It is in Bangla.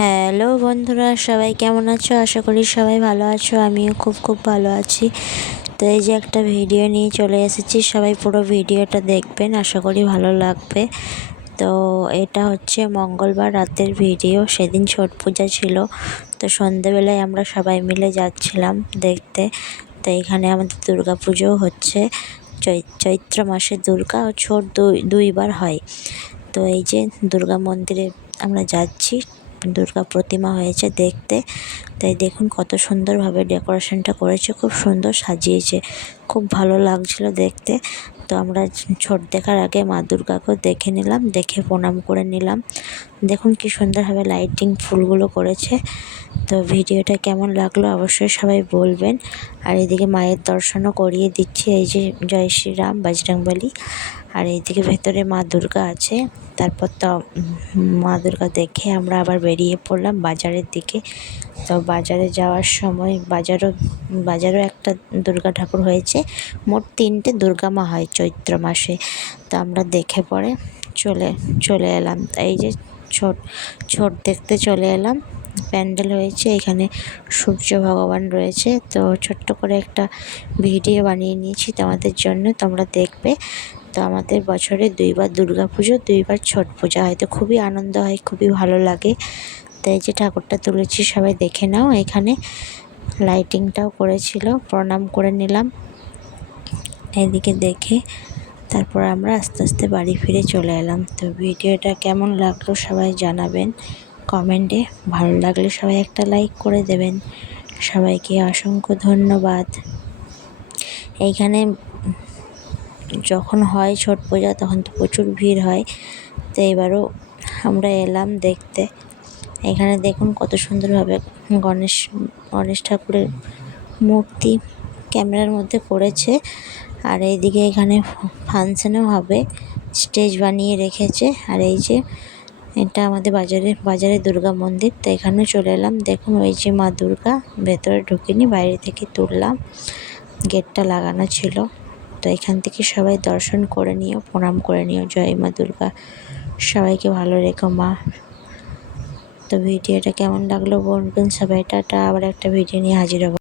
হ্যালো বন্ধুরা, সবাই কেমন আছো? আশা করি সবাই ভালো আছো। আমিও খুব ভালো আছি। তো এই যে একটা ভিডিও নিয়ে চলে এসেছি, সবাই পুরো ভিডিওটা দেখবেন, আশা করি ভালো লাগবে। তো এটা হচ্ছে মঙ্গলবার রাতের ভিডিও। সেদিন ছট পূজা ছিল, তো সন্ধেবেলায় আমরা সবাই মিলে যাচ্ছিলাম দেখতে। তো এখানে আমাদের দুর্গা পুজোও হচ্ছে। চৈত্র মাসে দুর্গা ও ছট দুইবার হয়। তো এই যে দুর্গা মন্দিরে আমরা যাচ্ছি, দুর্গা প্রতিমা হয়েছে দেখতে। তাই দেখুন কত সুন্দরভাবে ডেকোরেশনটা করেছে, খুব সুন্দর সাজিয়েছে, খুব ভালো লাগছিল দেখতে। তো আমরা ছট দেখার আগে মা দুর্গাকেও দেখে নিলাম, দেখে প্রণাম করে নিলাম। দেখুন কি সুন্দরভাবে লাইটিং ফুলগুলো করেছে। তো ভিডিওটা কেমন লাগলো অবশ্যই সবাই বলবেন। আর এইদিকে মায়ের দর্শনও করিয়ে দিচ্ছি, এই যে জয় শ্রীরাম বজরংবলী। আর এইদিকে ভেতরে মা দুর্গা আছে। তারপর তো মা দুর্গা দেখে আমরা আবার বেরিয়ে পড়লাম বাজারের দিকে। তো বাজারে যাওয়ার সময় বাজারও একটা দুর্গা ঠাকুর হয়েছে। মোট 3টে দুর্গা মা হয় চৈত্র মাসে। তো আমরা দেখে পরে চলে এলাম। এই যে ছোট দেখতে চলে এলাম। প্যান্ডেল হয়েছে, এখানে সূর্য ভগবান রয়েছে। তো ছোট্ট করে একটা ভিডিও বানিয়ে নিয়েছি তোমাদের জন্য, তোমরা দেখবে। তো আমাদের বছরে 2বার দুর্গা পুজো, 2বার ছট পূজা হয়। তো খুবই আনন্দ হয়, খুবই ভালো লাগে। তো এই যে ঠাকুরটা তুলেছি, সবাই দেখে নাও। এখানে লাইটিংটাও করেছিল, প্রণাম করে নিলাম এদিকে দেখে। তারপর আমরা আস্তে আস্তে বাড়ি ফিরে চলে এলাম। তো ভিডিওটা কেমন লাগলো সবাই জানাবেন কমেন্টে। ভালো লাগলে সবাই একটা লাইক করে দেবেন। সবাইকে অসংখ্য ধন্যবাদ। এইখানে যখন হয় ছট পূজা তখন তো প্রচুর ভিড় হয়। তো এবারও আমরা এলাম দেখতে। এখানে দেখুন কত সুন্দরভাবে গণেশ ঠাকুরের মূর্তি ক্যামেরার মধ্যে করেছে। আর এইদিকে এখানে ফাংশনও হবে, স্টেজ বানিয়ে রেখেছে। আর এই যে এটা আমাদের বাজারে দুর্গা মন্দির। তো এখানেও চলে এলাম। দেখুন ওই যে মা দুর্গা, ভেতরে ঢুকিনি, বাইরে থেকে তুললাম, গেটটা লাগানো ছিল। তো এখান থেকে সবাই দর্শন করে নিও, প্রণাম করে নিও। জয় মা দুর্গা, সবাইকে ভালো রেখো মা। তো ভিডিওটা কেমন লাগলো বলবেন সবাই। টাটা, আবার একটা ভিডিও নিয়ে হাজির হবো।